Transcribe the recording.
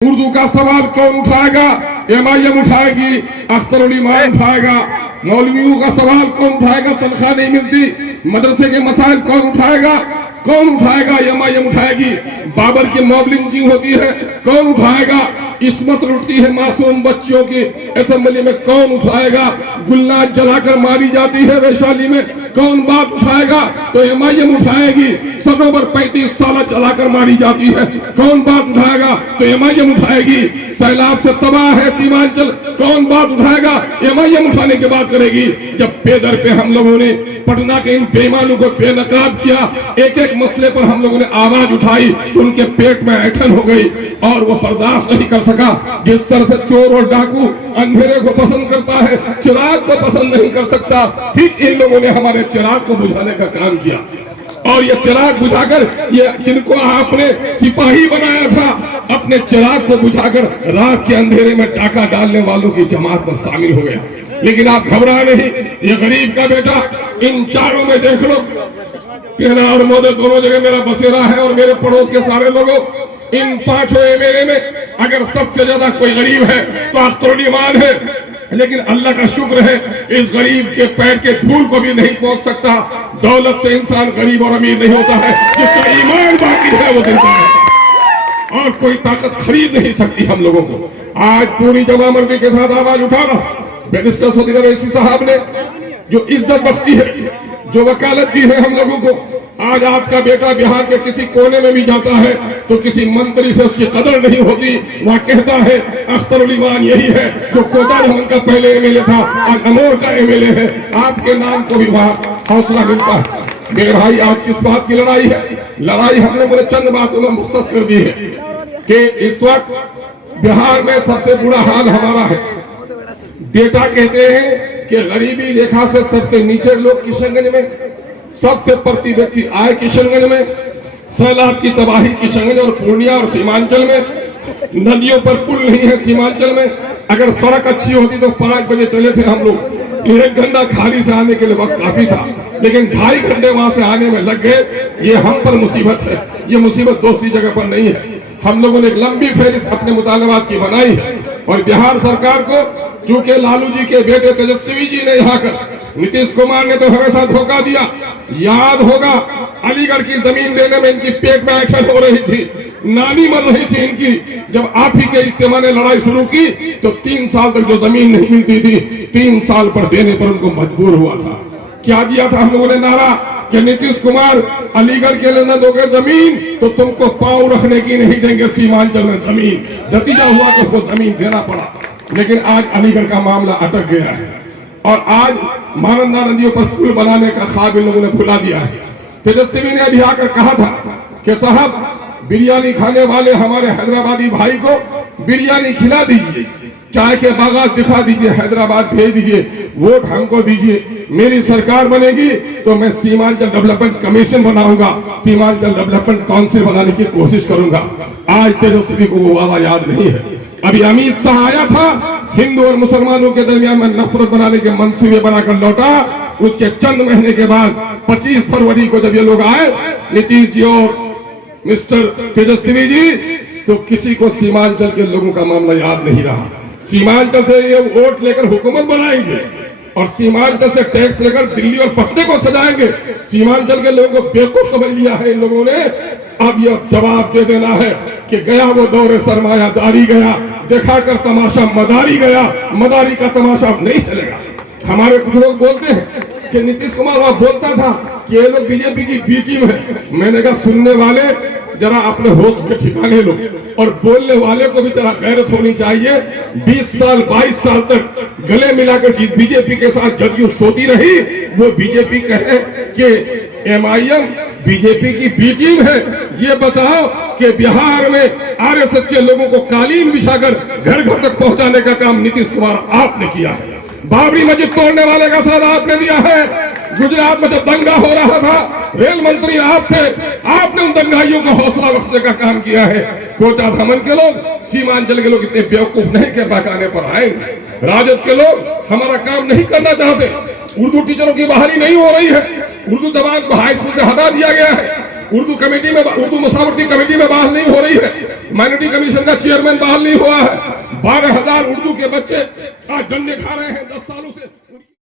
उर्दू का सवाल कौन उठाएगा? एमआईएम उठाएगी, अख्तर उल ईमान उठाएगा। मौलवियों का सवाल कौन उठाएगा? तनख्वाह नहीं मिलती। मदरसे के मसाइल कौन उठाएगा? कौन उठाएगा? एमआईएम उठाएगी। बाबर की मॉब लिंचिंग होती है, कौन उठाएगा? इस्मत लुटती है मासूम बच्चियों की, असेंबली में कौन उठाएगा? गुलनाज जलाकर मारी जाती है वैशाली में, कौन बात उठाएगा? तो एमआईएम उठाएगी। सरोवर 35 साल चलाकर मारी जाती है, कौन बात उठाएगा? तो एमआईएम उठाएगी। सैलाब से तबाह है सीमांचल, कौन बात उठाएगा? एमआईएम उठाने की बात करेगी। जब पेदर पे हम लोगों ने पटना के इन बेईमानों को बेनकाब किया, एक एक मसले पर हम लोगों ने आवाज उठाई, तो उनके पेट में ऐंठन हो गई और वो बर्दाश्त नहीं कर सका। जिस तरह से चोर और डाकू अंधेरे को पसंद करता है, चिराग को पसंद नहीं कर सकता, ठीक इन लोगों ने हमारे चिराग को बुझाने का काम किया। और ये चिराग बुझाकर, ये जिनको आपने सिपाही बनाया था, अपने चिराग को बुझाकर रात के अंधेरे में डाका डालने वालों की जमात में शामिल हो गया। लेकिन आप घबरा नहीं, ये गरीब का बेटा इन चारों में देख लो, पेना और मोदी दोनों जगह मेरा बसेरा है और मेरे पड़ोस के सारे लोगों, इन पांचों एमएलए में अगर सबसे ज्यादा कोई गरीब है तो अख्तर उल ईमान है। लेकिन अल्लाह का शुक्र है, इस गरीब के पैर के धूल को भी नहीं पहुंच सकता। दौलत से इंसान गरीब और अमीर नहीं होता है, जिसका ईमान बाकी है वो जिंदा है, और कोई ताकत खरीद नहीं सकती हम लोगों को। आज पूरी जमामर्दी के साथ आवाज उठाना, बैरिस्टर सऊदी अरैसी साहब ने जो इज्जत बख्शी है, जो वकालत दी है हम लोगों को। आज आपका बेटा बिहार के किसी कोने में भी जाता है तो किसी मंत्री से उसकी कदर नहीं होती। वह कहता है अख्तर उल ईमान यही है जो कोचारहमन का पहले एमएलए था, आज अमोर का एमएलए है। आपके नाम को भी वहाँ हौसला मिलता है। मेरे भाई, आज किस बात की लड़ाई है? लड़ाई हम लोगों ने चंद बातों में मुख्तस कर दी है कि इस वक्त बिहार में सबसे बुरा हाल हमारा है। डेटा कहते हैं कि गरीबी रेखा से सबसे नीचे लोग किशनगंज में, सबसे प्रति व्यक्ति आय किशनगंज में, सैलाब की तबाही किशनगंज और पूर्णिया और सीमांचल में, नदियों पर पुल नहीं है सीमांचल में। अगर सड़क अच्छी होती तो 5 बजे चले थे हम लोग, 1 घंटा खाली से आने के लिए वक्त काफी था, लेकिन 2.5 घंटे वहां से आने में लग गए। ये हम पर मुसीबत है, ये मुसीबत दूसरी जगह पर नहीं है। हम लोगों ने एक लंबी फहरिस्त अपने मुतालबात की बनाई है और बिहार सरकार को, चूंकि लालू जी के बेटे तेजस्वी जी ने यहाँ कर, नीतीश कुमार ने तो हमेशा धोखा दिया। याद होगा अलीगढ़ की जमीन देने में इनकी पेट में ऐंठन हो रही थी, नानी मर रही थी इनकी। जब आप ही के इस्तेमाल ने लड़ाई शुरू की तो 3 साल तक जो जमीन नहीं मिलती थी, 3 साल पर देने पर उनको मजबूर हुआ था। क्या दिया था हम लोगों ने नारा कि नीतीश कुमार अलीगढ़ के लिए न दोगे जमीन तो तुमको पांव रखने की नहीं देंगे सीमांचल में जमीन। नतीजा हुआ कि उसको जमीन देना पड़ा। लेकिन आज अलीगढ़ का मामला अटक गया है और आज महानंदा नदियों पर पुल बनाने का ख्वाब इन लोगों ने भुला दिया है। तेजस्वी ने अभी आकर कहा था कि साहब, बिरयानी खाने वाले हमारे हैदराबादी भाई को बिरयानी खिला दीजिए, चाय के बागात दिखा दीजिए, हैदराबाद भेज दीजिए, वोट हमको दीजिए। मेरी सरकार बनेगी तो मैं सीमांचल डेवलपमेंट कमीशन बनाऊंगा, सीमांचल डेवलपमेंट काउंसिल बनाने की कोशिश करूंगा। आज तेजस्वी को वो वादा याद नहीं है। अभी अमित शाह आया था, हिंदू और मुसलमानों के दरमियान में नफरत बनाने के मंसूबे बनाकर लौटा। उसके चंद महीने के बाद 25 फरवरी को जब ये लोग आए, नीतीश जी और मिस्टर तेजस्वी जी, तो किसी को सीमांचल के लोगों का मामला याद नहीं रहा। सीमांचल से ये वोट लेकर हुकूमत बनाएंगे और सीमांचल से टैक्स लेकर दिल्ली और पटने को सजाएंगे। सीमांचल के लोगों को बेवकूफ समझ लिया है इन लोगों ने। अब यह जवाब दे देना है कि गया वो दौरे सरमायादारी गया, दिखाकर तमाशा मदारी गया, मदारी का तमाशा अब नहीं चलेगा। हमारे कुछ लोग बोलते हैं कि नीतीश कुमार वहां बोलता था कि ये लोग बीजेपी की बी टीम है। मैंने कहा, सुनने वाले जरा अपने होश के ठिकाने लो और बोलने वाले को भी जरा गैरत होनी चाहिए। 20 साल 22 साल तक गले मिलाकर बीजेपी के साथ जदयू सोती रही, वो बीजेपी कहे कि एमआईएम बीजेपी की बी टीम है। ये बताओ कि बिहार में आरएसएस के लोगों को कालीन बिछाकर घर घर तक पहुंचाने का काम नीतीश कुमार आपने किया है। बाबरी मस्जिद तोड़ने वाले का साथ आपने दिया है। गुजरात में जब दंगा हो रहा था, रेल मंत्री आप थे, आपने उन दंगाइयों को हौसला बख्शने का काम किया है। कोचा धमन के लोग, सीमांचल के लोग इतने बेवकूफ नहीं के बहकाने पर आएंगे। राजद के लोग हमारा काम नहीं करना चाहते। उर्दू टीचरों की बहाली नहीं हो रही है, उर्दू जबान को हाई स्कूल से हटा दिया गया है। उर्दू कमेटी में, उर्दू मसावरती कमेटी में बहाल नहीं हो रही है, माइनॉरिटी कमीशन का चेयरमैन बहाल नहीं हुआ है। 12,000 उर्दू के बच्चे आज जन्ने खा रहे हैं 10 सालों से।